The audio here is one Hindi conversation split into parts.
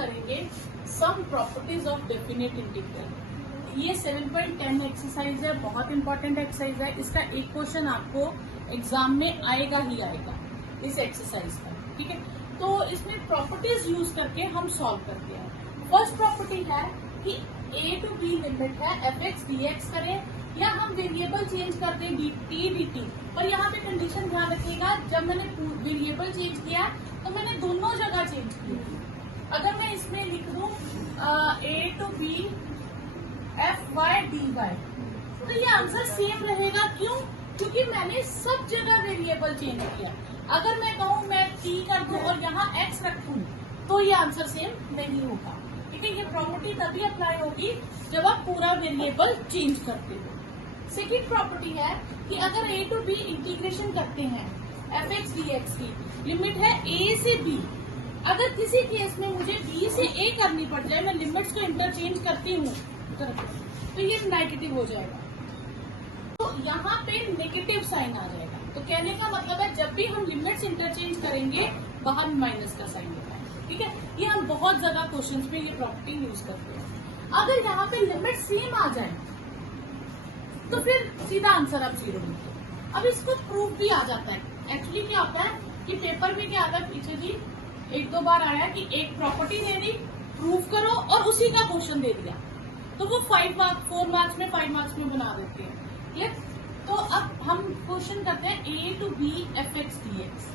करेंगे some properties of definite integral. ये 7.10 एक्सरसाइज है, बहुत इंपॉर्टेंट एक्सरसाइज है। इसका एक क्वेश्चन आपको एग्जाम में आएगा ही आएगा इस एक्सरसाइज का, ठीक है। तो इसमें प्रॉपर्टीज यूज करके हम सॉल्व करते हैं। फर्स्ट प्रॉपर्टी है कि a टू b लिमिट है fx dx करें या हम वेरिएबल चेंज कर दें dt dt। और यहाँ पे कंडीशन ध्यान रखिएगा, जब मैंने वेरिएबल चेंज किया तो मैंने दोनों जगह चेंज किया। अगर मैं इसमें लिख दूं a to b fy dy तो ये आंसर सेम रहेगा। क्यों? क्योंकि मैंने सब जगह वेरिएबल चेंज किया। अगर मैं कहूँ मैं t कर दूं और यहाँ x रखूं तो ये आंसर सेम नहीं होगा, ठीक है। ये प्रॉपर्टी तभी अप्लाई होगी जब आप पूरा वेरिएबल चेंज करते हो। सेकेंड प्रॉपर्टी है कि अगर a टू b इंटीग्रेशन करते हैं fx dx की, लिमिट है a से b। अगर किसी केस में मुझे b से a करनी पड़ जाए, मैं लिमिट्स को इंटरचेंज करती हूँ तो ये नेगेटिव हो जाएगा, तो यहाँ पे नेगेटिव साइन आ जाएगा। तो कहने का मतलब है जब भी हम लिमिट्स इंटरचेंज करेंगे बाहर माइनस का साइन होगा, ठीक है। ये हम बहुत ज्यादा क्वेश्चंस में ये प्रॉपर्टी यूज करते हैं। अगर यहाँ पे लिमिट सेम आ जाए तो फिर सीधा आंसर अब 0 मिलता है। अब इसको प्रूफ भी आ जाता है। एक्चुअली क्या होता है कि पेपर में क्या आता है, पीछे जी 1-2 बार आया कि एक प्रॉपर्टी दे दी, प्रूफ करो और उसी का क्वेश्चन दे दिया, तो वो 4 मार्क्स में 5 मार्क्स में बना देते हैं, क्लियर। तो अब हम क्वेश्चन करते हैं a to b fx dx,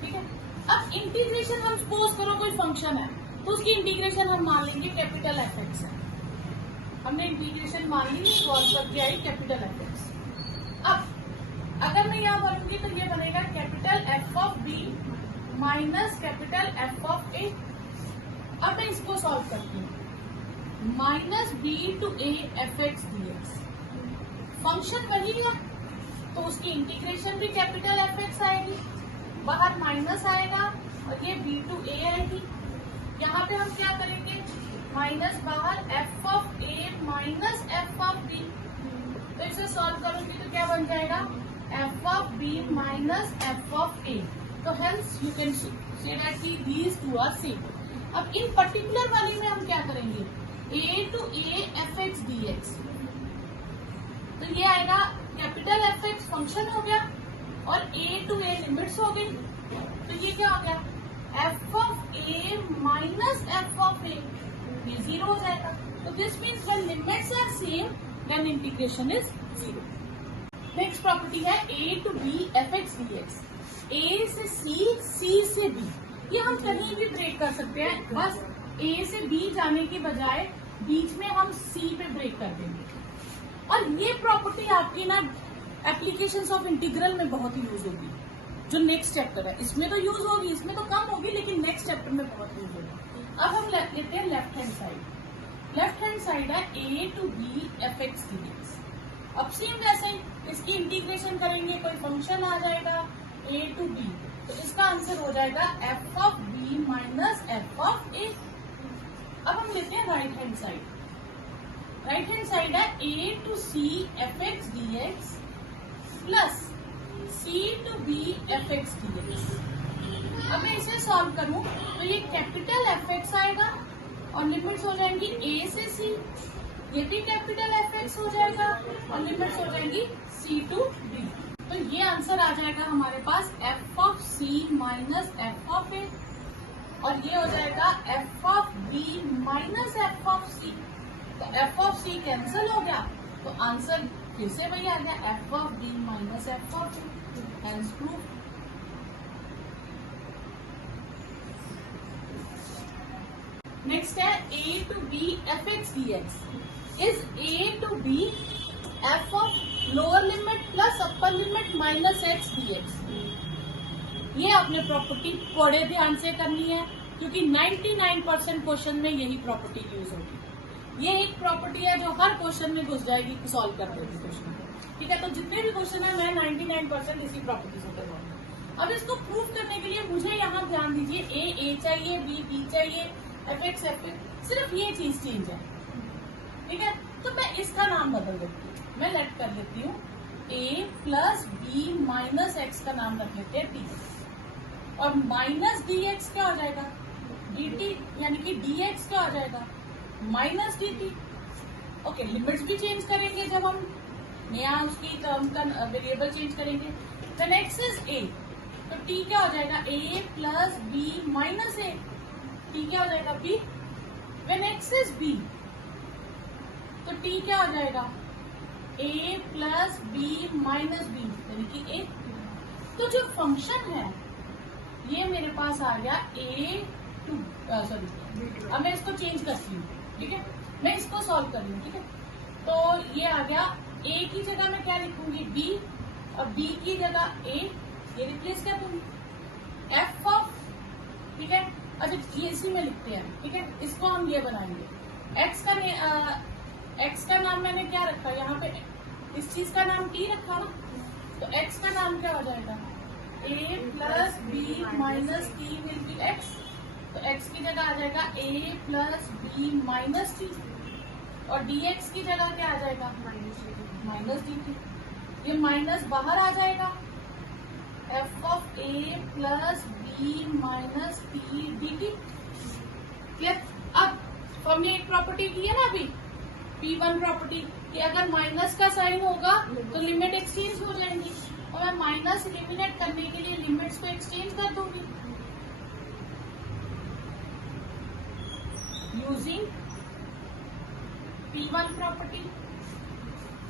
ठीक है। अब इंटीग्रेशन हम सपोज करो कोई फंक्शन है तो उसकी इंटीग्रेशन हम मान लेंगे कैपिटल fx है। हमने इंटीग्रेशन मान ली, सॉल्व करके आई कैपिटल fx। अब अगर मैं यहाँ बोलूंगी तो ये बनेगा capital f of b minus capital f of a। अब मैं इसको सॉल्व करती हूँ, minus b to a fx dx। Function वही है तो उसकी इंटीग्रेशन भी कैपिटल fx आएगी, बाहर माइनस आएगा और ये b टू a आएगी। यहाँ पे हम क्या करेंगे, माइनस बाहर f of a minus f of b। तो इसे सॉल्व करूंगी तो क्या बन जाएगा, f of b minus f of a। तो hence you can say that कि दीज टू आर सेम। अब इन पर्टिकुलर वाली में हम क्या करेंगे, a to a fx dx। तो ये आएगा कैपिटल fx फंक्शन हो गया और a टू a लिमिट्स हो गई, तो ये क्या हो गया, f of a minus f of a, ये 0 हो जाएगा। तो this means when limits are same then integration is 0। Next property है a to b fx dx। a से c, c से b, ये हम कहीं भी ब्रेक कर सकते हैं, बस a से b जाने की बजाय बीच में हम c पे ब्रेक कर देंगे। और ये प्रॉपर्टी आपकी ना एप्लीकेशंस ऑफ इंटीग्रल में बहुत ही यूज होगी। जो नेक्स्ट चैप्टर है इसमें तो यूज होगी, इसमें तो कम होगी, लेकिन नेक्स्ट चैप्टर में बहुत यूज होगी। अब हम लेते हैं left hand side. Left hand side है a to b fx dx। अब सेम वैसे ही इसकी इंटीग्रेशन करेंगे, कोई फंक्शन आ जाएगा a टू b, तो इसका आंसर हो जाएगा f of b minus f of a। अब हम लेते हैं right hand side. Right hand side है a to c fx dx plus c to b fx dx। अब मैं इसे सॉल्व करूं तो ये कैपिटल fx आएगा और लिमिट्स हो जाएंगी a से c, ये भी कैपिटल fx हो जाएगा और लिमिट्स हो जाएंगी c टू b। तो ये आंसर आ जाएगा हमारे पास f of c minus f of a, और ये हो जाएगा f of b minus f of c। तो f ऑफ c कैंसिल हो गया, तो आंसर फिर से वही आ गया f of b minus f of a। Hence proof. Next है a to b fx dx is a to b f of lower limit plus upper limit minus x dx। ये आपने प्रॉपर्टी बड़े ध्यान से करनी है क्योंकि 99% क्वेश्चन में यही प्रॉपर्टी यूज होगी। ये एक प्रॉपर्टी है जो हर क्वेश्चन में घुस जाएगी, सॉल्व कर देगी क्वेश्चन को, ठीक है। तो जितने भी क्वेश्चन है मैं 99% इसी प्रॉपर्टी से करवाऊंगा। अब इसको प्रूव करने के लिए मुझे यहाँ ध्यान दीजिए, a चाहिए, b चाहिए, fx सिर्फ ये चीज चेंज है, ठीक है। तो मैं इसका नाम बदल देती हूँ, मैं लेट कर लेती हूँ a plus b minus x का नाम रख लेते हैं t, और माइनस dx क्या हो जाएगा dt। यानी कि dx क्या हो जाएगा माइनस dt। ओके, लिमिट्स भी चेंज करेंगे जब हम नया उसकी टर्म का वेरिएबल चेंज करेंगे। व्हेन x इज a तो t क्या हो जाएगा a plus b minus a। t क्या हो जाएगा b। When x is b तो t क्या हो जाएगा a plus b minus b यानी कि a। तो जो फंक्शन है ये मेरे पास आ गया a टू सॉरी, अब मैं इसको चेंज करती हूँ, ठीक है, मैं इसको सॉल्व कर लूँ, ठीक है। तो ये आ गया a की जगह मैं क्या लिखूंगी b और b की जगह a, ये रिप्लेस कर दूंगी f ऑफ, ठीक है। अच्छा ये इसी में लिखते हैं, ठीक है, इसको हम ये बनाएंगे। x का नाम मैंने क्या रखा, यहाँ पे इस चीज का नाम t रखा ना, तो x का नाम क्या हो जाएगा a plus B minus t will be x। तो x की जगह आ जाएगा a plus B minus t और dx की जगह क्या आ जाएगा माइनस dt। ये माइनस बाहर आ जाएगा f of a plus B minus t dt। Clear. अब हमने एक प्रॉपर्टी की है ना अभी P1 प्रॉपर्टी कि अगर माइनस का साइन होगा तो लिमिट एक्सचेंज हो जाएंगी, और मैं माइनस एलिमिनेट करने के लिए लिमिट्स को एक्सचेंज कर दूंगी यूजिंग P1 प्रॉपर्टी,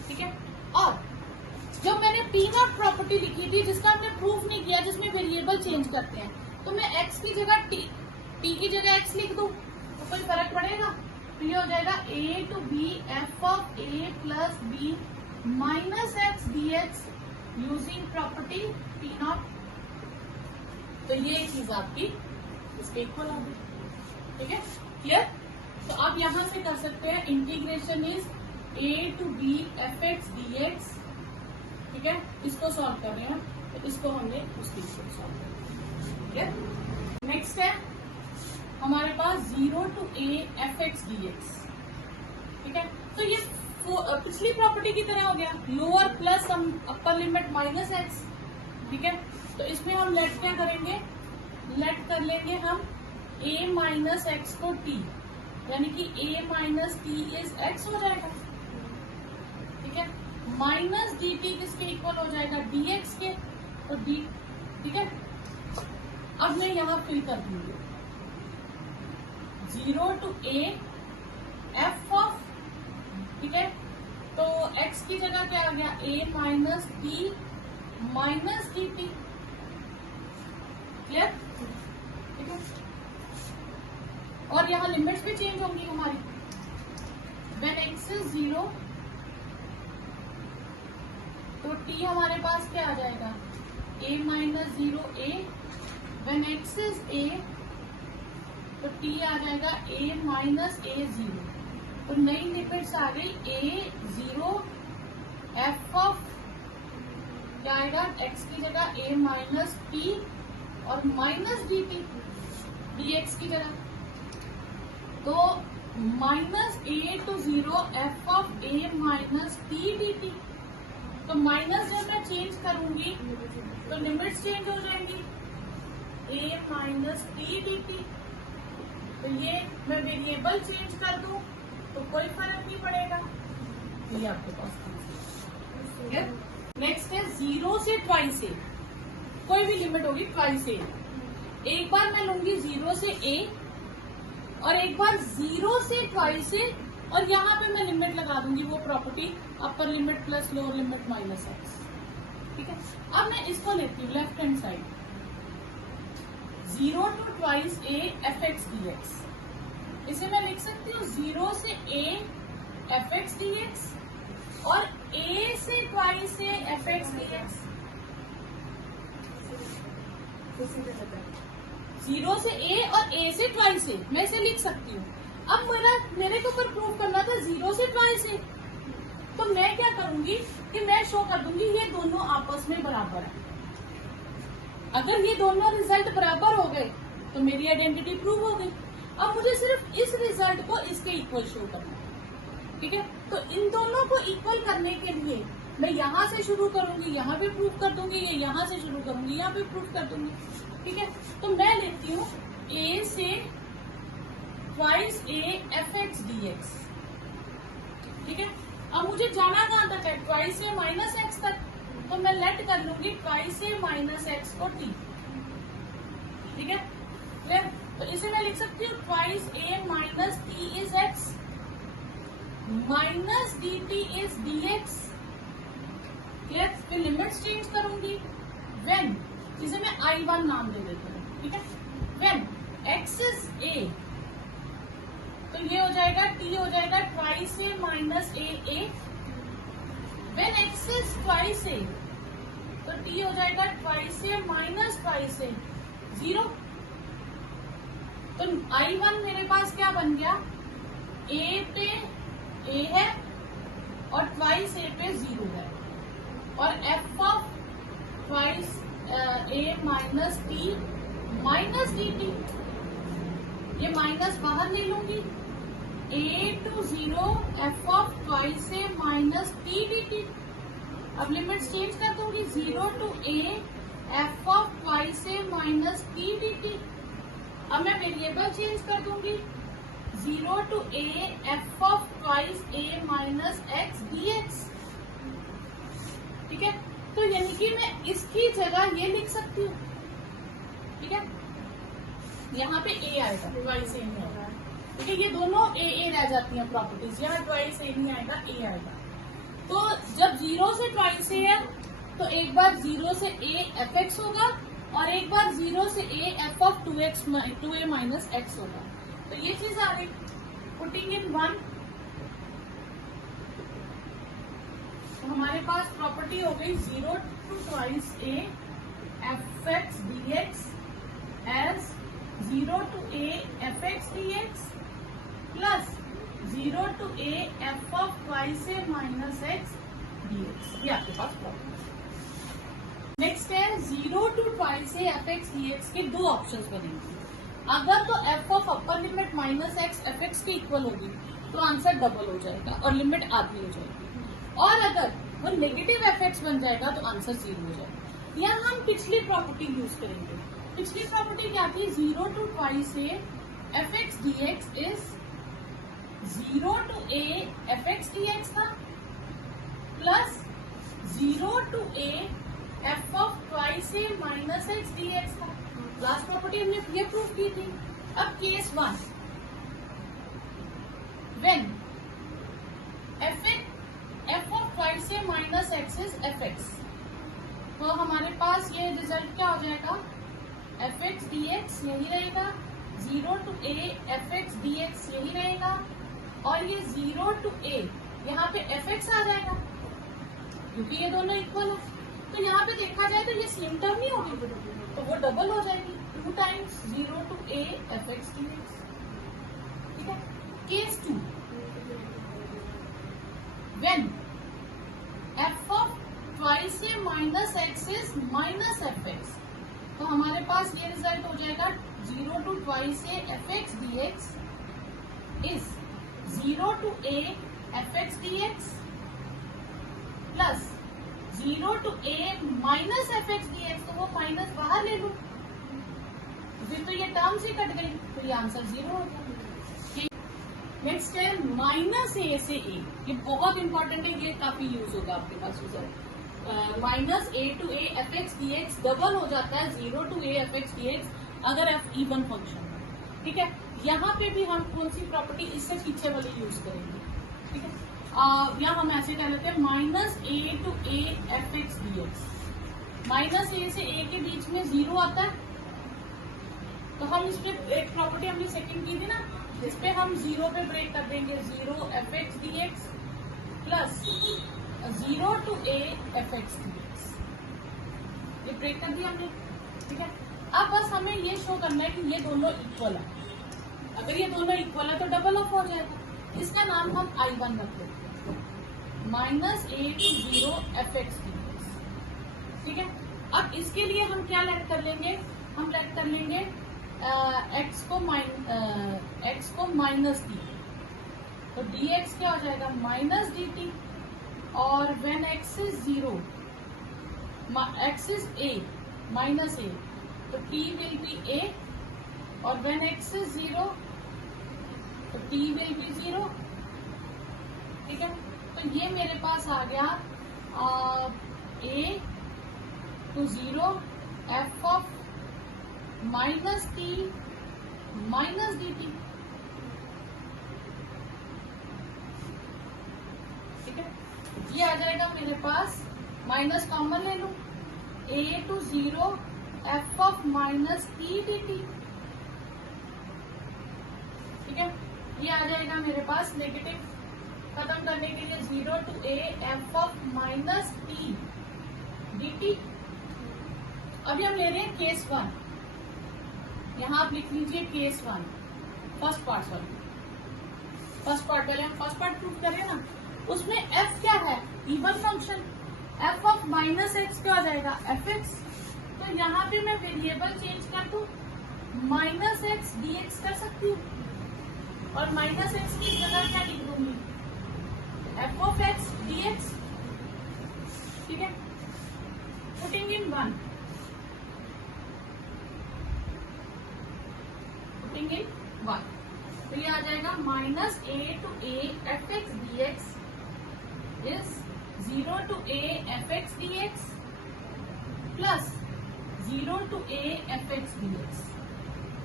ठीक है। और जब मैंने P0 प्रॉपर्टी लिखी थी जिसका हमने प्रूफ नहीं किया, जिसमें वेरिएबल चेंज करते हैं, तो मैं x की जगह t की जगह x लिख दूं तो कोई फर्क पड़ेगा। तो ये हो जाएगा a to b f of a plus b minus x dx using property P0। तो ये चीज आपकी इसके इक्वल होगी, ठीक है, क्लियर। तो आप यहां से कर सकते हैं integration is a to b f x D x, ठीक है, इसको सॉल्व कर रहे हैं, तो इसको हमने उसके सॉल्व कर, ठीक है। नेक्स्ट है हमारे पास 0 to a f x D x, ठीक है। तो ये पिछली प्रॉपर्टी की तरह हो गया, लोअर प्लस हम अपर लिमिट माइनस एक्स, ठीक है। तो इसमें हम लेट क्या करेंगे, लेट कर लेंगे हम a माइनस एक्स को t, यानी कि a minus T is x हो जाएगा, ठीक है। माइनस डी टी किसके इक्वल हो जाएगा dx के, तो d, ठीक है। अब मैं यहाँ फिल कर दूंगी 0 टू a f ऑफ, ठीक है, तो x की जगह क्या आ गया a minus T minus D T, clear, ठीक है। और यहाँ लिमिट्स भी चेंज होंगी हमारी। व्हेन x इज 0 तो t हमारे पास क्या आ जाएगा a minus 0 a। When x is a तो t आ जाएगा a माइनस a 0। तो नई लिमिट्स आ गई a 0 f ऑफ क्या आएगा x की जगह a माइनस t और माइनस डी टी dx की जगह। तो minus a to 0 f of a minus T D t. तो माइनस जब मैं चेंज करूंगी तो लिमिट्स चेंज हो जाएंगी a minus T D t. तो ये मैं वेरिएबल चेंज कर दूं तो कोई फर्क नहीं पड़ेगा, ये आपके पास। नेक्स्ट है 0 से ट्वाइस ए, कोई भी लिमिट होगी ट्वाइस ए। एक बार मैं लूंगी 0 से a और एक बार 0 से ट्वाइस ए, और यहाँ पे मैं लिमिट लगा दूंगी वो property upper limit plus lower limit minus x, ठीक है। अब मैं इसको लेती हूँ left hand side 0 to twice A F x D x. इसे मैं लिख सकती हूँ 0 से a f x D x और a से twice A F x D x. 0 से a और a से ट्वाइस ए मैं इसे लिख सकती हूँ। अब मेरे को ऊपर प्रूव करना था 0 से ट्वाइस ए, तो मैं क्या करूंगी कि मैं शो कर दूंगी ये दोनों आपस में बराबर है। अगर ये दोनों रिजल्ट बराबर हो गए तो मेरी आइडेंटिटी प्रूव हो गई। अब मुझे सिर्फ इस रिजल्ट को इसके इक्वल शो करना है, ठीक है। तो इन दोनों को इक्वल करने के लिए मैं यहाँ से शुरू करूंगी, यहाँ पे प्रूव कर दूंगी, ये यहाँ से शुरू करूंगी, यहाँ पे प्रूव कर दूंगी, ठीक है। तो मैं लेती हूँ a से twice A F x D x. ठीक है, अब मुझे जाना कहाँ तक है, ट्वाइस ए माइनस एक्स तक, तो मैं लेट कर लूंगी ट्वाइस ए माइनस एक्स को टी। ठीक है, क्लियर? तो इसे मैं लिख सकती हूँ twice A minus T is x minus D T is D x. Clear? फिर लिमिट्स चेंज करूंगी। व्हेन, इसे मैं I1 नाम दे देती हूँ। ठीक है, व्हेन एक्स इज ए, तो ये हो जाएगा टी हो जाएगा twice A minus A A. When X is twice A, तो टी हो जाएगा twice A minus twice A, 0। तो I1 मेरे पास क्या बन गया, ए पे ए है और ट्वाइस ए पे 0 है, और F of twice A minus T minus D T, ये माइनस बाहर ले लूंगी, A to 0 F of twice A minus T D T. अब लिमिट्स चेंज कर दूंगी, 0 to A F of twice A minus T D T. अब मैं वेरिएबल चेंज कर दूंगी, 0 to A F of twice A minus x D x. ठीक है, तो यानी कि मैं इसकी जगह ये लिख सकती हूँ। ठीक है, यहाँ पे ए आएगा, ट्वाइस ए नहीं आएगा। ठीक है, ये दोनों ए रह जाती हैं प्रॉपर्टीज, यहाँ ट्वाइस ए नहीं आएगा, ए आएगा। तो जब 0 से ट्वाइस ए है, तो एक बार 0 से ए एफ एक्स होगा और एक बार 0 से A F of 2a minus x होगा। तो ये चीज आ गई, पुटिंग इन 1। तो हमारे पास प्रॉपर्टी हो गई 0 to twice A F x D x as 0 to A F x D x plus 0 to A F of twice A minus x D x. ये आपके पास प्रॉपर्टी। नेक्स्ट है 0 to twice A F x D x के दो ऑप्शंस बनेंगे। अगर तो f of upper limit minus x f x के इक्वल होगी तो आंसर डबल हो जाएगा और लिमिट आधी हो जाएगी, और अगर वो नेगेटिव एफ एक्स बन जाएगा तो आंसर 0 हो जाएगा। यहाँ हम पिछली प्रॉपर्टी यूज करेंगे। पिछली प्रॉपर्टी क्या थी, 0 to twice A F x D x is 0 to A F x D X था plus 0 to A F of twice A minus x D X था। लास्ट प्रॉपर्टी हमने ये प्रूव की थी। अब case 1, when F of twice A minus x is F x, तो हमारे पास ये रिजल्ट क्या हो जाएगा, एफ एक्स डी एक्स यही रहेगा, 0 to A F x D x यही रहेगा, और ये 0 टू ए यहाँ पे एफ एक्स आ जाएगा क्योंकि ये दोनों इक्वल है। तो यहाँ पे देखा जाए तो ये सेम टर्म नहीं होगी, तो वो डबल हो जाएगी, 2 times 0 to A F x D x. ठीक है, case 2, when F of twice A minus x is minus f x, तो हमारे पास ये रिजल्ट हो जाएगा 0 to twice A F x D x is 0 to A F x D x plus 0 to a minus f x D x, तो वो माइनस बाहर ले लूं, फिर तो ये टर्म से कट गई, तो ये आंसर 0 हो जाएगा। नेक्स्ट है माइनस ए से ए, ये बहुत इंपॉर्टेंट है, ये काफी यूज होगा आपके पास result. Minus A to A F x D X double हो जाता है 0 to A F x D X अगर एफ इवन फंक्शन है। ठीक है, यहाँ पे भी हम कौन सी प्रॉपर्टी इससे पीछे वाली यूज करेंगे। ठीक है, या हम ऐसे कह लेते हैं minus A to A F x D X. Minus A से ए के बीच में 0 आता है, तो हम इस पे एक प्रॉपर्टी हमने सेकंड की थी ना, इस पे हम 0 पे ब्रेक कर देंगे, 0 f x D x plus 0 to A F x D x, ये ब्रेक कर दिया हमने। ठीक है, अब बस हमें ये शो करना है कि ये दोनों इक्वल है। अगर ये दोनों इक्वल है तो डबल ऑफ हो जाएगा, इसका नाम हम I1 रख लेते हैं, minus A to 0 f x D x. ठीक है, अब इसके लिए हम क्या लेट कर लेंगे, हम लेट कर लेंगे एक्स को माइनस डी, तो डी एक्स क्या हो जाएगा माइनस डी टी, और when X is 0 X is A minus A, तो टी विल बी ए, और when X is 0 t will be 0। ठीक है, तो ये मेरे पास आ गया a to 0 f of minus t minus dt। ठीक है, ये आ जाएगा मेरे पास, माइनस कॉमन ले लूं, a to 0 f of minus t dt। ठीक है, ये आ जाएगा मेरे पास नेगेटिव खत्म करने के लिए 0 to a f of minus t dt। अभी हम ले रहे हैं केस 1, यहां आप लिख लीजिए case 1, first part. First part पहले हम फर्स्ट पार्ट प्रूव करें ना, उसमें f क्या है, even function, f of minus X क्या आ जाएगा, fx। तो यहाँ पे मैं वेरिएबल चेंज कर दूं, माइनस एक्स dx कर सकती हूँ, और माइनस एक्स की जगह क्या लिख दूंगी, f ऑफ एक्स dx। ठीक है, पुटिंग इन 1, पुटिंग इन 1, तो ये आ जाएगा minus a to a fx dx is 0 to a fx dx plus 0 to a fx dx,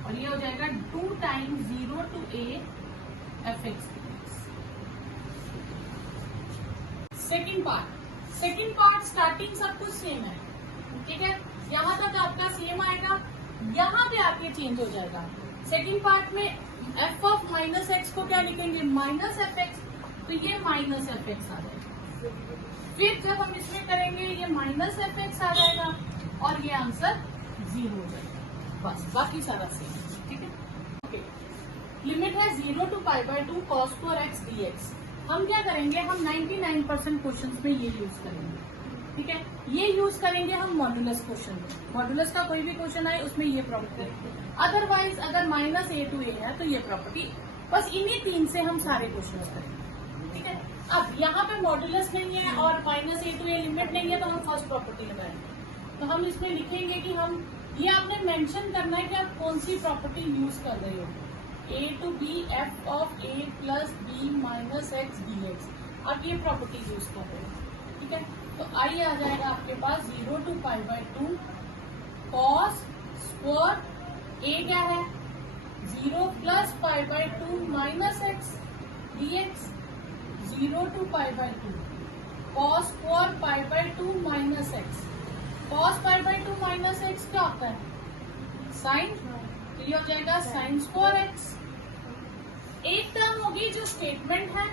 और ये हो जाएगा 2 times 0 to a fx dx। Second part starting सब कुछ सेम है। ठीक है, यहाँ तक आपका सेम आएगा, यहाँ पे आपके चेंज हो जाएगा। सेकेंड पार्ट में f ऑफ माइनस एक्स को क्या लिखेंगे, माइनस एफ एक्स, तो ये माइनस एफ एक्स आ जाएगा। फिर जब हम इसमें करेंगे ये माइनस एफ एक्स आ जाएगा, और ये आंसर 0 हो जाएगा, बस बाकी सारा सेम। ठीक है, ओके, लिमिट है 0 to π/2 cos square x dx। हम क्या करेंगे, हम 99% क्वेश्चंस में ये यूज करेंगे। ठीक है, ये यूज करेंगे हम मॉड्यूलस क्वेश्चन में, मॉड्यूलस का कोई भी क्वेश्चन आए उसमें ये प्रॉपर्टी। अदरवाइज अगर माइनस a टू a है तो ये प्रॉपर्टी, बस इन्हीं 3 से हम सारे क्वेश्चन करेंगे। ठीक है, अब यहाँ पे मॉड्यूलस नहीं है और minus a to a limit नहीं है, तो हम फर्स्ट प्रॉपर्टी लगाएंगे। तो हम इसमें लिखेंगे कि हम, ये आपने मेंशन करना है कि आप कौन सी प्रॉपर्टी यूज कर रहे हो, a to b f of a plus b minus x dx, आप ये प्रॉपर्टी यूज कर रहे हो। ठीक है, तो आई आ जाएगा आपके पास 0 टू π/2 cos स्क्वायर a क्या है 0 plus π/2 minus x dx, 0 to π/2 cos square π/2 minus X. cos π/2 minus X क्या होता है, साइन, तो ये हो जाएगा साइन स्क्वायर एक्स। एक टर्म होगी जो स्टेटमेंट है,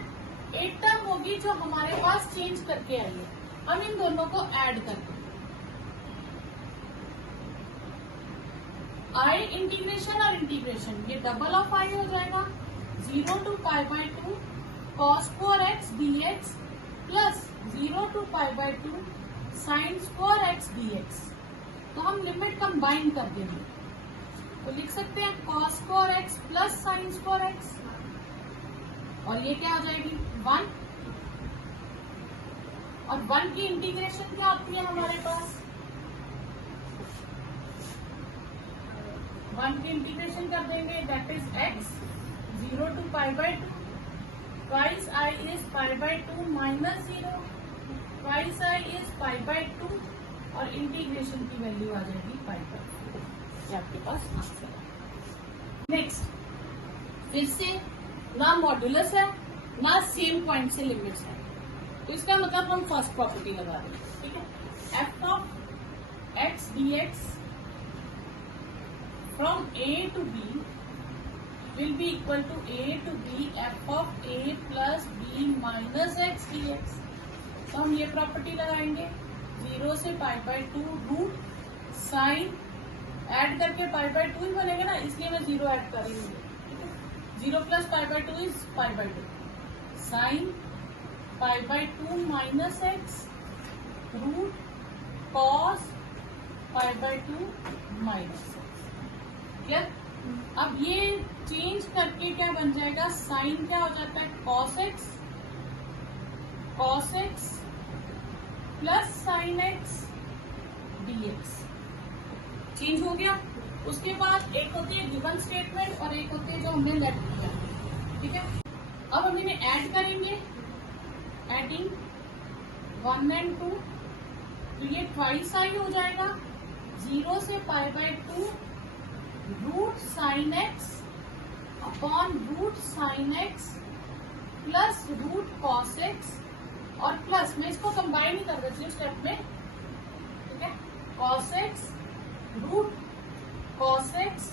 एक टर्म होगी जो हमारे पास चेंज करके आई है, हम इन दोनों को ऐड करते हैं। आई इंटीग्रेशन और इंटीग्रेशन, ये डबल ऑफ आई हो जाएगा 0 to π/2 cos square X dx plus 0 to π/2 sine square X dx। तो हम लिमिट कंबाइन कर देंगे, तो लिख सकते हैं cos square x plus sign square x, और ये क्या आ जाएगी 1, और 1 की इंटीग्रेशन क्या होती है हमारे पास, 1 की इंटीग्रेशन कर देंगे, that is x 0 to π/2 twice i is π/2 minus 0, twice i is π/2, और इंटीग्रेशन की वैल्यू आ जाएगी π/2। ये आपके पास आंसर है। नेक्स्ट, फिर से ना मॉड्यूलस है ना सेम पॉइंट से लिमिट्स है, तो इसका मतलब हम फर्स्ट प्रॉपर्टी लगा देंगे। ठीक है, f of x dx from a to b will be equal to a to b f of a plus b minus x dx। तो हम ये प्रॉपर्टी लगाएंगे, 0 से π/2 रूट साइन, ऐड करके π/2 ही बनेगा ना, इसलिए मैं 0 ऐड कर रही हूँ। 0 plus π/2 is π/2 sine π/2 minus X root cos π/2 minus X. Clear? अब ये चेंज करके क्या बन जाएगा, साइन क्या हो जाता है cos x plus sign x dx। Change हो गया। उसके बाद एक होती है गिवन स्टेटमेंट और एक होती है जो हमने लेट किया। ठीक है। अब हम इन्हें ऐड करेंगे, एडिंग 1 and 2, तो ये ट्वाइस आई हो जाएगा 0 से π/2 root sine X upon root sine x plus root cos X, और प्लस मैं इसको कंबाइन ही कर देती हूँ स्टेप में, ठीक है, cos x root cos x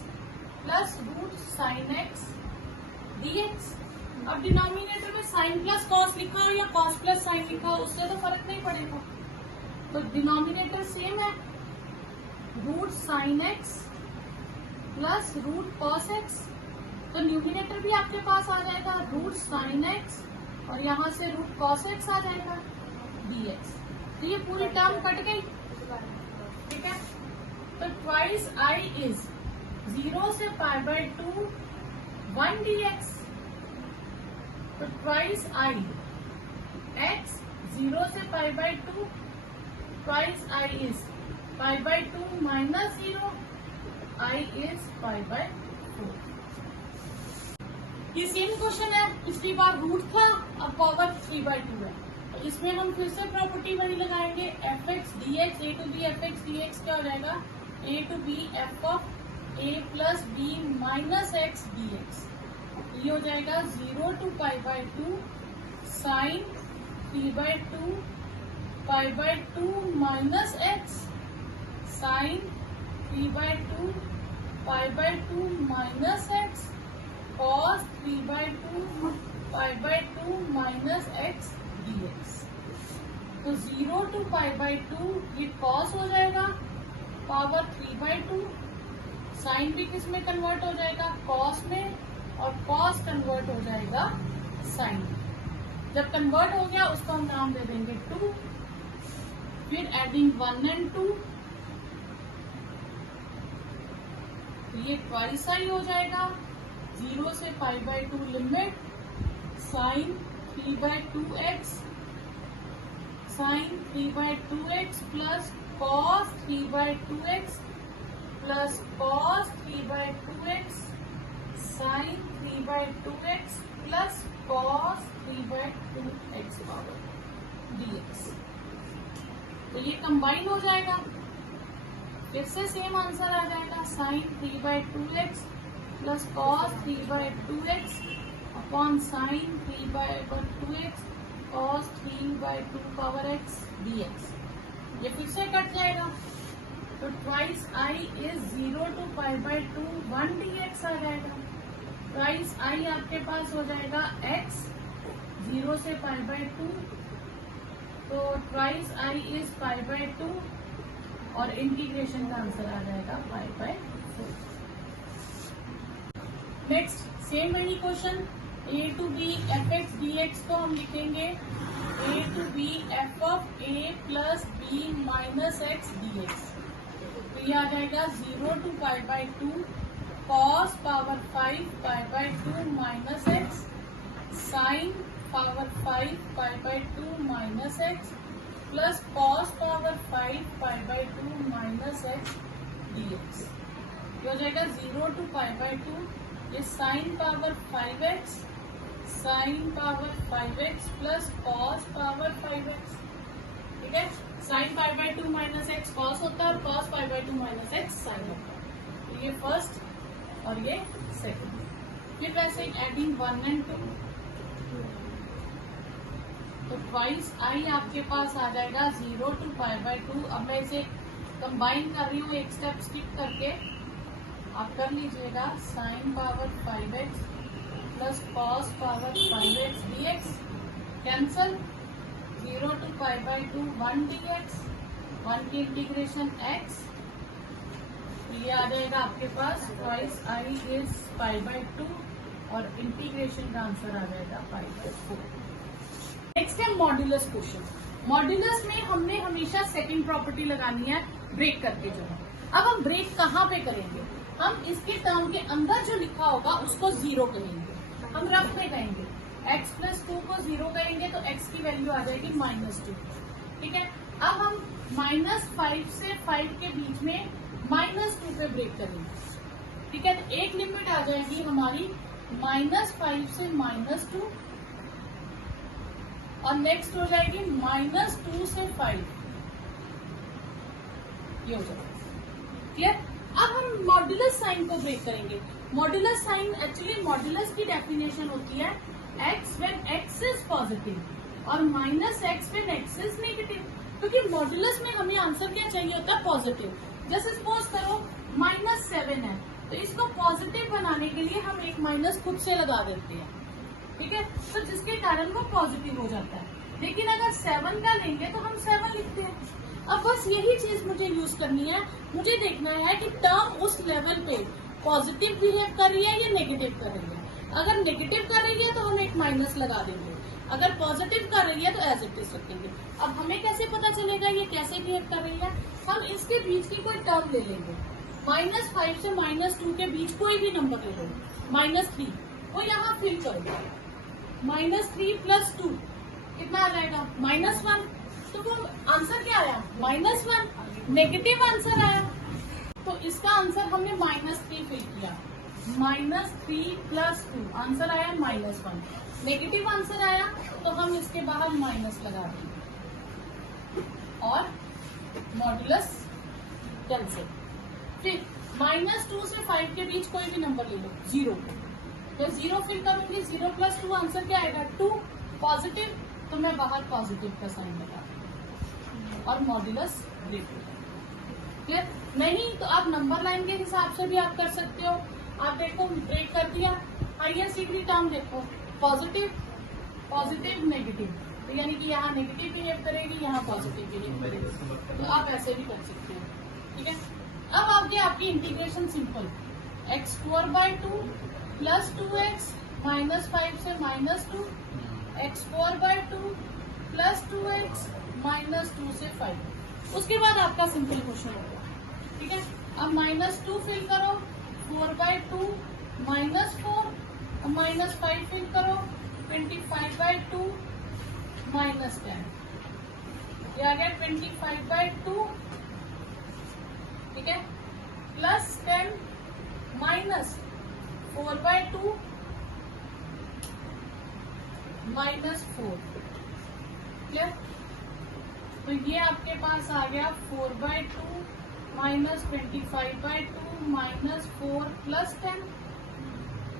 plus root sine x dx। अब डिनोमिनेटर में साइन प्लस कॉस लिखा हो या कॉस प्लस साइन लिखा हो उससे तो फर्क नहीं पड़ेगा, तो डिनोमिनेटर सेम है, root sine x plus root cos x, तो न्यूमिनेटर भी आपके पास आ जाएगा रूट साइन एक्स और यहाँ से रूट कॉस एक्स आ जाएगा dx। तो ये पूरी टर्म कट गई, ठीक है। तो ट्वाइस आई इज 0 से π/2 1 dx, तो ट्वाइस आई x 0 से π/2, twice I is π/2 minus 0, I is π/4। ये सेम क्वेश्चन है, पिछली बार रूट था, अब पावर 3/2 है, तो इसमें हम फिर से प्रॉपर्टी वही लगाएंगे, F x D X A to B F x D X क्या हो जाएगा, A to B F of A plus B minus x D x, ये हो जाएगा 0 to π/2 sine 3/2 π/2 minus X sine 3/2 π/2 minus X cos 3/2 π/2 minus x dx। तो 0 to π/2 ये कॉस हो जाएगा पावर 3/2, साइन भी किस में कन्वर्ट हो जाएगा, कॉस में, और कॉस कन्वर्ट हो जाएगा साइन। जब कन्वर्ट हो गया उसको हम नाम दे देंगे 2, फिर एडिंग 1 and 2, ये ट्वाइस आई हो जाएगा 0 से π/2 limit sine 3/2x sine 3/2x plus cos 3/2x plus cos 3/2x sine 3/2x plus cos 3/2x power dx। तो ये कंबाइन हो जाएगा, फिर से सेम आंसर आ जाएगा, sine 3/2x plus cos 3/2x upon sine 3/2x cos 3/2 power x dx। ये फिर से कट जाएगा, तो twice I is 0 to π/2 1 dx आ जाएगा, ट्वाइस आई आपके पास हो जाएगा x 0 से π/2, तो ट्वाइस आई इज π/2 और इंटीग्रेशन का आंसर आ जाएगा π/4। नेक्स्ट सेम वही question, a to B F x D X को हम लिखेंगे a to B F of a plus B minus x D x, तो ये आ जाएगा 0 to π/2 cos power 5 π/2 minus X sine power 5 π/2 minus X plus cos power 5 π/2 minus x dx। ये हो जाएगा 0 to π/2, ये sine power 5x sine power 5x plus cos power 5x, ठीक है। साइन π/2 माइनस एक्स कॉस होता है और कॉस π/2 माइनस एक्स साइन होता है, तो ये फर्स्ट और ये सेकंड। फिर वैसे एडिंग 1 and 2, तो ट्वाइस आई आपके पास आ जाएगा 0 to π/2। अब मैं इसे कंबाइन कर रही हूँ, एक स्टेप स्किप करके आप कर लीजिएगा, sign power 5x plus cos power 5x dx cancel, 0 to π/2 1 dx, 1 की इंटीग्रेशन x, ये आ जाएगा आपके पास ट्वाइस आई इज π/2 और इंटीग्रेशन का आंसर आ जाएगा π/4। नेक्स्ट है मॉड्यूलस क्वेश्चन। मॉड्यूलस में हमने हमेशा सेकंड प्रॉपर्टी लगानी है ब्रेक करके जो है। अब हम ब्रेक कहाँ पे करेंगे, हम इसके टर्म के अंदर जो लिखा होगा उसको 0 कहेंगे, हम रफ में कहेंगे, x प्लस 2 को 0 कहेंगे तो x की वैल्यू आ जाएगी -2, ठीक है। अब हम -5 से 5 के बीच में -2 पे ब्रेक करेंगे, ठीक है। तो एक लिमिट आ जाएगी हमारी -5 से -2 और नेक्स्ट हो जाएगी -2 से 5, ये हो जाएगा। क्लियर? अब हम मॉड्यूलस साइन को ब्रेक करेंगे। मॉड्यूलस साइन एक्चुअली मॉड्यूलस की डेफिनेशन होती है x when x is positive और -x when x is negative, क्योंकि मॉड्यूलस में हमें आंसर क्या चाहिए होता है? पॉजिटिव। जैसे सपोज करो -7 है, तो इसको पॉजिटिव बनाने के लिए हम एक माइनस खुद से लगा देते हैं, ठीक है, तो जिसके कारण वो पॉजिटिव हो जाता है। लेकिन अगर 7 का लेंगे तो हम 7 लिखते हैं। अब बस यही चीज मुझे यूज करनी है, मुझे देखना है कि टर्म उस लेवल पे पॉजिटिव बिहेव कर रही है या नेगेटिव कर रही है। अगर नेगेटिव कर रही है तो हम एक माइनस लगा देंगे, अगर पॉजिटिव कर रही है तो एज इट इज रखेंगे। अब हमें कैसे पता चलेगा ये कैसे बिहेव कर रही है? हम इसके बीच की कोई टर्म ले लेंगे। -5 से -2 के बीच कोई भी नंबर ले लो, -3 वो यहाँ फिल करो। -3 + 2 कितना आ जाएगा? -1। तो वो आंसर क्या आया? -1, नेगेटिव आंसर आया। तो इसका आंसर हमने -3 फिल किया। -3 + 2 आंसर आया -1, नेगेटिव आंसर आया तो हम इसके बाहर माइनस लगा देंगे और मॉड्यूलस कैंसिल। फिर -2 से 5 के बीच कोई भी नंबर ले लो, 0, तो 0 फिल करूंगी। 0 + 2 आंसर क्या आएगा? 2, पॉजिटिव, तो मैं बाहर पॉजिटिव का साइन लगा और मॉड्यूलस ब्रेक। क्लियर? नहीं तो आप नंबर लाइन के हिसाब से भी आप कर सकते हो। आप देखो ब्रेक कर दिया, हाईएस्ट डिग्री टर्म देखो, पॉजिटिव पॉजिटिव नेगेटिव, तो यानी कि यहाँ नेगेटिव बिहेव करेगी, यहाँ पॉजिटिव बिहेव करेगी, तो आप ऐसे भी कर सकते हो। ठीक है, अब आ गया आपकी इंटीग्रेशन सिंपल। x² 2 + 2x -5 से -2, x² 2 + 2x -2 से 5। उसके बाद आपका सिंपल क्वेश्चन होगा। ठीक है, अब -2 फिल करो, 4/2 -4 -5 फिल करो, 25/2 -10, ये आ गया 25/2। ठीक है, +10 -4/2 -4। क्लियर? तो ये आपके पास आ गया 4/2 -25/2 -4 + 10,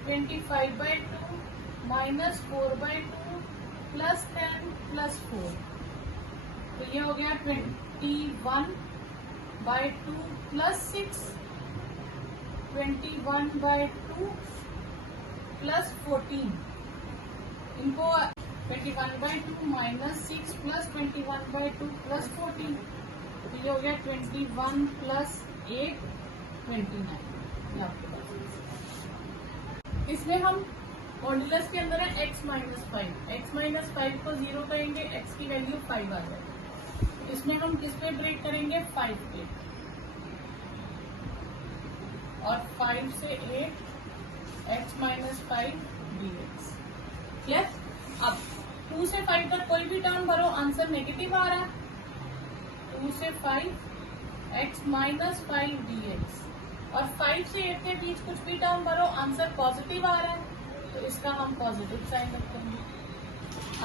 25/2 -4/2 +10 +4, तो ये हो गया 21/2 +6, 21/2 +14। इनको 21/2 -6 + 21/2 +14, तो ये हो गया 21 + 8 29। इसमें हम मॉड्यूलस के अंदर है x - 5, x - 5 को 0 करेंगे, x की वैल्यू 5 आ जाएगी। इसमें हम किस पे ब्रेक करेंगे? 5 पे, और 5 से 8 x - 5 dx। क्लियर? अब 2 से 5 तक कोई भी टर्म भरो, आंसर नेगेटिव आ रहा है। 2 से 5 x - 5 dx, और 5 से 8 के बीच कुछ भी टर्म भरो, आंसर पॉजिटिव आ रहा है, तो इसका हम पॉजिटिव साइन रखेंगे।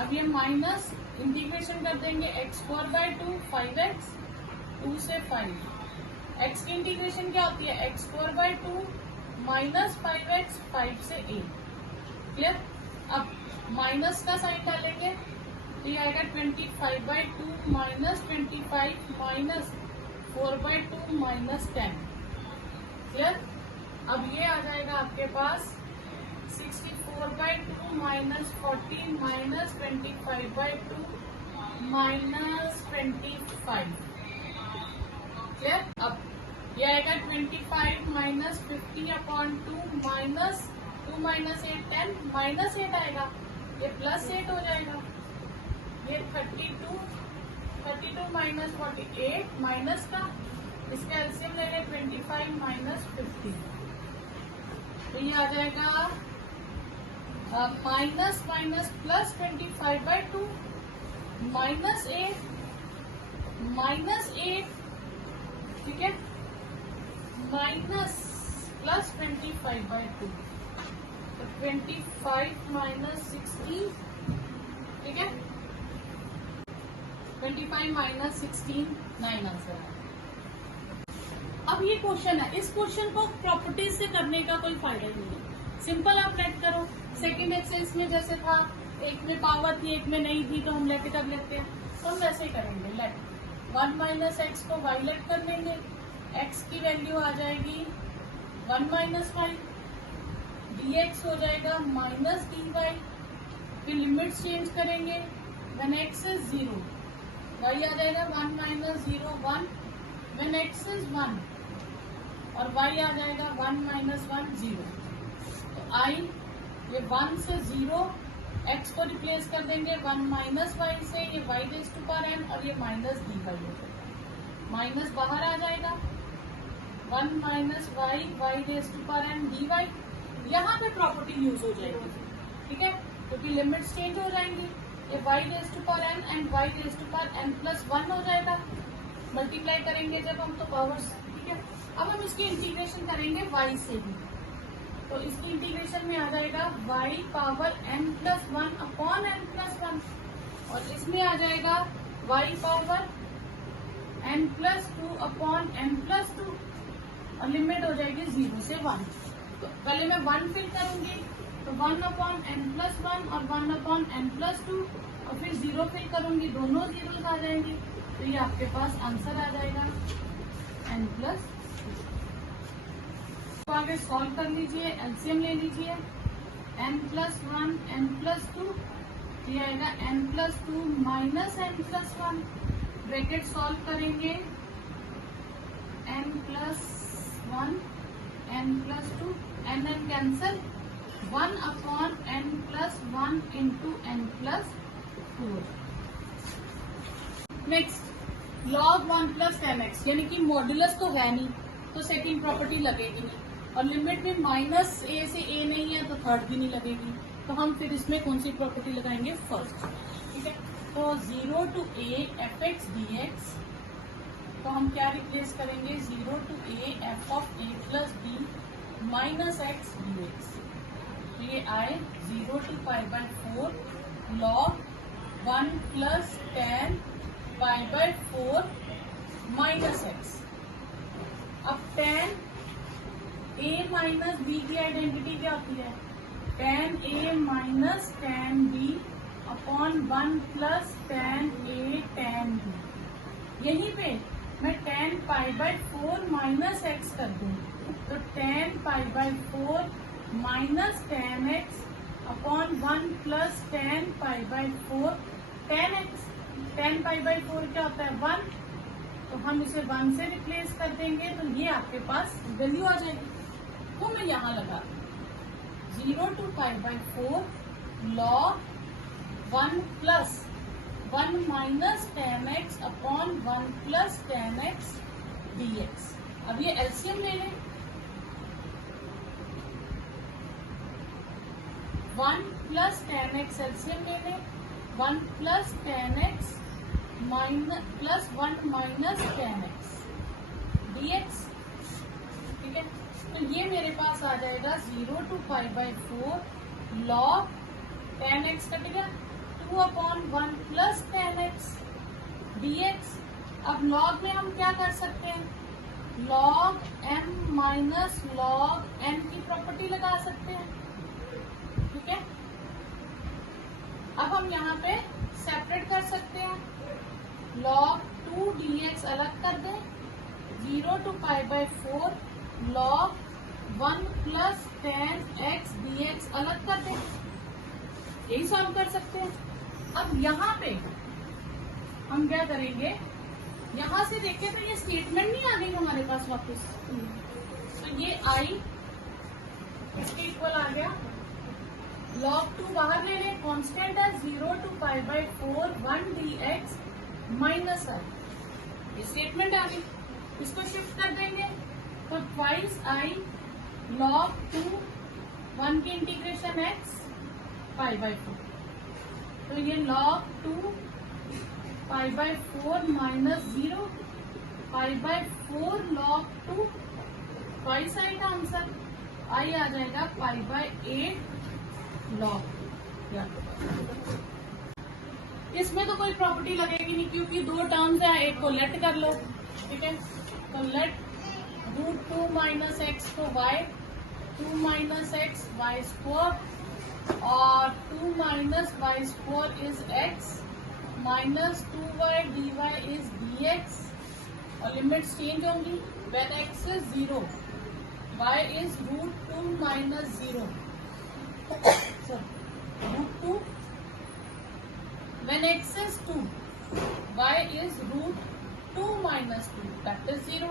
अब ये माइनस इंटीग्रेशन कर देंगे, x² 2 5x, 2 से 5, x की इंटीग्रेशन क्या होती है? x² 2 -5x 5 से 8। क्लियर? अब माइनस का साइन डालेंगे, तो ये आएगा 25/2 -25 -4/2 -10। क्लियर? अब ये आ जाएगा आपके पास 64/2 -14 -25/2 -25। क्लियर? अब ये आएगा 25 -50/2 -2 -8 10 -8 आएगा, ये +8 हो जाएगा। ये 32 -48 माइनस का, इसका एलसीएम ले लें 25 -50, तो ये आ जाएगा माइनस +25/2 -8 ठीक है, माइनस +25/2, तो 25 माइनस 16, ठीक है, 25 माइनस 16 9 आंसर है। अब ये क्वेश्चन है, इस क्वेश्चन को प्रॉपर्टीज से करने का कोई फायदा नहीं है, सिंपल आप लेट करो। सेकंड एक्सरसाइज में जैसे था, एक में पावर थी एक में नहीं थी, तो हम लेट कर लेते हैं, तो हम वैसे ही करेंगे। लेट 1 माइनस एक्स को वाई लेट कर लेंगे, एक्स की वैल्यू आ जाएगी 1 माइनस वाई, डी एक्स हो जाएगा माइनस डी वाई, फिर लिमिट्स चेंज करेंगे, व्हेन एक्स इज 0 वाई आ जाएगा 1 माइनस 0 1, व्हेन एक्स इज 1 और वाई आ जाएगा 1 माइनस 1 0। तो आई ये 1 से 0 एक्स को रिप्लेस कर देंगे 1 माइनस वाई से, ये y raise to power n और ये माइनस डी वाई हो जाएगा, माइनस बाहर आ जाएगा 1 minus y y raise to power n d y. यहाँ पे प्रॉपर्टी यूज हो जाएगी, ठीक है, क्योंकि लिमिट्स चेंज हो जाएंगी, ये y raise to power n and y raise to power n plus 1 हो जाएगा, मल्टीप्लाई करेंगे जब हम तो पावर्स, ठीक है। अब हम इसकी इंटीग्रेशन करेंगे वाई से भी, तो इसकी इंटीग्रेशन में आ जाएगा y power n plus 1 upon n plus 1, और इसमें आ जाएगा y power n plus 2 upon n plus 2, और लिमिट हो जाएगी 0 से 1। तो पहले मैं 1 फिल करूंगी, तो 1 अपॉन n प्लस 1 और 1 अपॉन n प्लस 2, और फिर 0 फिल करूंगी, दोनों जीरोस आ जाएंगे, तो ये आपके पास आंसर आ जाएगा n प्लस। तो आगे सॉल्व कर लीजिए, एलसीएम ले लीजिए, n प्लस 1 n प्लस 2, ये आएगा n plus 2 minus n plus 1, bracket solve करेंगे, n plus 1 n plus 2, n cancel, 1 upon n plus 1 into n plus 4। Next log 1 plus 10x, यानी कि मॉड्यूलस तो है नहीं, तो सेकंड प्रॉपर्टी लगेगी नहीं, और लिमिट में माइनस ए से ए नहीं है तो थर्ड भी नहीं लगेगी, तो हम फिर इसमें कौन सी प्रॉपर्टी लगाएंगे, फर्स्ट, ठीक है। तो 0 to a f x D x, तो हम क्या रिप्लेस करेंगे, 0 to a f of a plus B minus x D x, तो ये आए 0 to pi by 4 log 1 plus 10 pi by 4 minus x. अब 10 a माइनस बी की आइडेंटिटी क्या होती है, 10a minus 10b upon 1 plus 10a 10b। यहीं पे मैं 10 पाई बाय 4 माइनस एक्स कर दूंगी, तो 10 pi by 4 minus 10x upon 1 plus 10 pi by 4 10x। 10 pi by 4 क्या होता है 1, तो हम इसे 1 से रिप्लेस कर देंगे, तो ये आपके पास वैल्यू आ जाएगी। तो मैं यहाँ लगा 0 to pi by 4 log 1 plus 1 minus 10x upon 1 plus 10x dx। अब ये एलसीएम ले लें, 1 प्लस 10x एलसीएम ले लें, 1 plus 10x minus plus 1 minus 10x dx, ठीक है। तो ये मेरे पास आ जाएगा 0 to pi by 4 log 10x कटेगा 2 अपॉन 1 प्लस 10x dx। अब लॉग में हम क्या कर सकते हैं, log m minus log n की प्रॉपर्टी लगा सकते हैं, ठीक है। अब हम यहाँ पे सेपरेट कर सकते हैं, log 2 dx अलग कर दें, 0 to pi by 4 log 1 plus 10x dx अलग कर दें, यही सॉल्व कर सकते हैं। अब यहाँ पे हम क्या करेंगे, यहाँ से देखें तो ये स्टेटमेंट नहीं आ गई हमारे पास वापस, तो ये i इसके इक्वल आ गया, log 2 बाहर ले लें, कांस्टेंट है 0 to pi by 4 1 dx minus i, ये स्टेटमेंट आ गई। इसको शिफ्ट कर देंगे, तो ट्वाइस i log 2 1 की इंटीग्रेशन x पाई बाय 4, तो ये log 2 pi by 4 minus 0 pi by 4 log 2 twice I का आंसर। आई आ जाएगा π/8 log। इसमें तो कोई प्रॉपर्टी लगेगी नहीं क्योंकि दो टर्म्स है, एक को लेट कर लो, ठीक है। तो लेट √2 - x को y, 2 - x y² और 2 - y² is x, -2y dy is dx और लिमिट्स चेंज होंगी। When x is 0 y is √2 - 0 √2। When x is 2, y is √2 - 2 that is 0।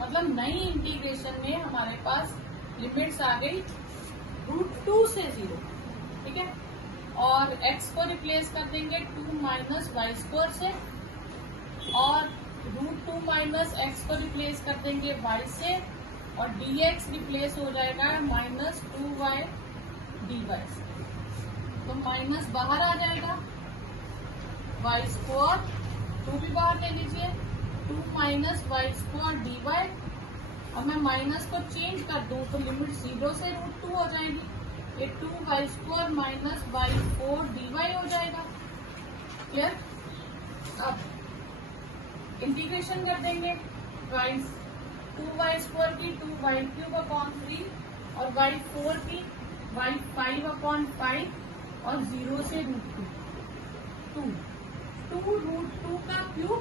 मतलब नई इंटीग्रेशन में हमारे पास लिमिट्स आ गई √2 से 0, ठीक है। और x को रिप्लेस कर देंगे 2 - y² से और √2 - x को रिप्लेस कर देंगे y से और dx रिप्लेस हो जाएगा -2y dy से। तो माइनस बाहर आ जाएगा, y², 2 भी बाहर ले लीजिए, 2 - y² dy। अब मैं माइनस को चेंज कर दूं तो लिमिट 0 से √2 हो जाएगी, ये 2y² - y4 dy हो जाएगा। क्लियर? अब इंटीग्रेशन कर देंगे, 2y² की 2y³ 3 और y4 की y5/5 और 0 से √2 2√2 का क्यूब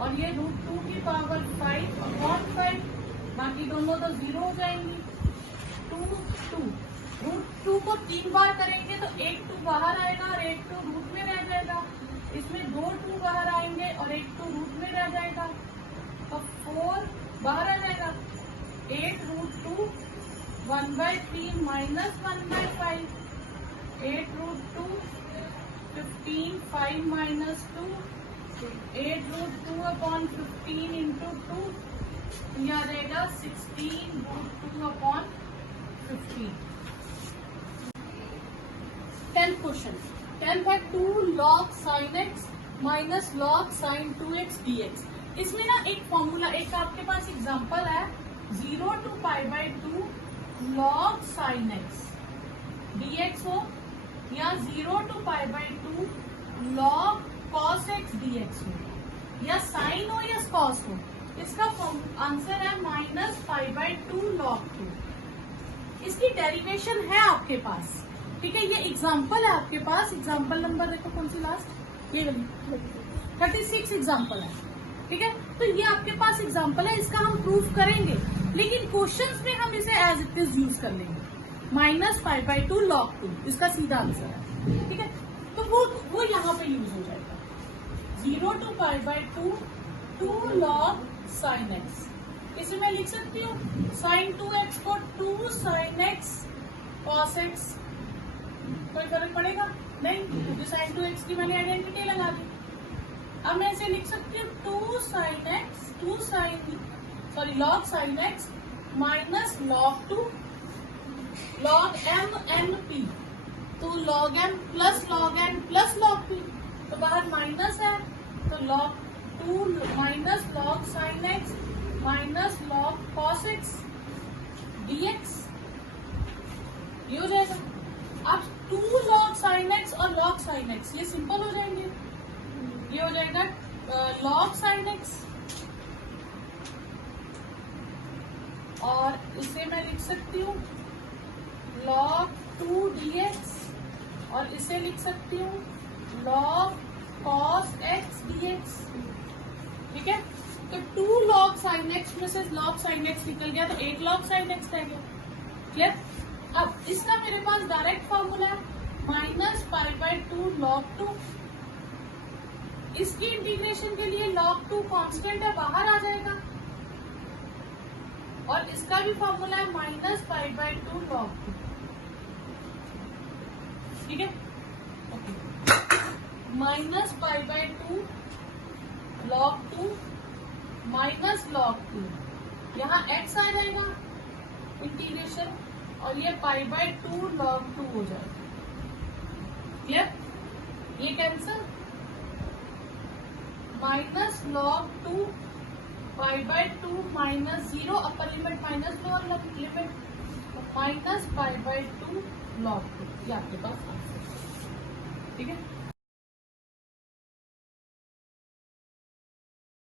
और ये √2 की पावर 5/5, बाकी दोनों तो 0 हो जाएंगी। 2 √2 को 3 बार करेंगे तो एक 2 बाहर आएगा और एक 2 रूट में रह जाएगा। इसमें 2 2 बाहर आएंगे और एक 2 रूट में रह जाएगा, तो 4 बाहर आ जाएगा। 8√2 1/3 - 1/5, 8√2 15 5 - 2, 8√2/15 × 2 यह आ जाएगा 16√2/15। 10th क्वेश्चन, 10th है 2 log sin x - log sin 2x dx। इसमें ना एक फॉर्मूला, एक आपके पास एग्जांपल है 0 to π/2 log sin x dx हो या 0 to π/2 log cos x dx हो, या साइन हो या cos हो। इसका आंसर है -π/2 log 2। इसकी डेरिवेशन है आपके पास, ठीक है। ये एग्जाम्पल है आपके पास, एग्जाम्पल नंबर देखो कौन सी लास्ट, ये 36 एग्जाम्पल है, ठीक है। तो ये आपके पास एग्जाम्पल है, इसका हम प्रूफ करेंगे, लेकिन क्वेश्चंस में हम इसे एज इट इज यूज कर लेंगे। -π/2 log 2 इसका सीधा आंसर है, ठीक है। तो वो यहाँ पे यूज हो जाएगा। 0 to π/2 2 log sin x, इसे मैं लिख सकती हूँ sin 2x को 2 sin x cos x। कोई फर्क पड़ेगा नहीं, क्योंकि sin 2x की मैंने आइडेंटिटी लगा दी। अब मैं इसे लिख सकती हूँ 2 sin x log sin x minus log 2 log m n p, तो log m plus log n plus log p, तो बाहर माइनस है, तो log 2 minus log sin x minus log cos x dx, ये हो जाएगा। अब 2 log sin x और log sin x ये सिंपल हो जाएंगे, ये हो जाएगा log sin x, और इसे मैं लिख सकती हूँ log 2 dx और इसे लिख सकती हूँ log cos x dx, ठीक है। तो 2 log sin x में से log sin x निकल गया तो 8 log sin x रह गया। क्लियर? अब इसका मेरे पास डायरेक्ट फॉर्मूला है -π/2 log 2। इसकी इंटीग्रेशन के लिए log 2 कांस्टेंट है, बाहर आ जाएगा, और इसका भी फॉर्मूला है -π/2 log 2, ठीक है। -π/2 log 2 माइनस log 2, यहाँ x आ जाएगा इंटीग्रेशन, और ये π/2 log 2 हो जाएगा। क्लियर? ये cancel, minus log 2 pi by 2 minus 0 upper limit minus lower limit minus pi by 2 log 2, ये आपके पास आंसर है। ठीक है।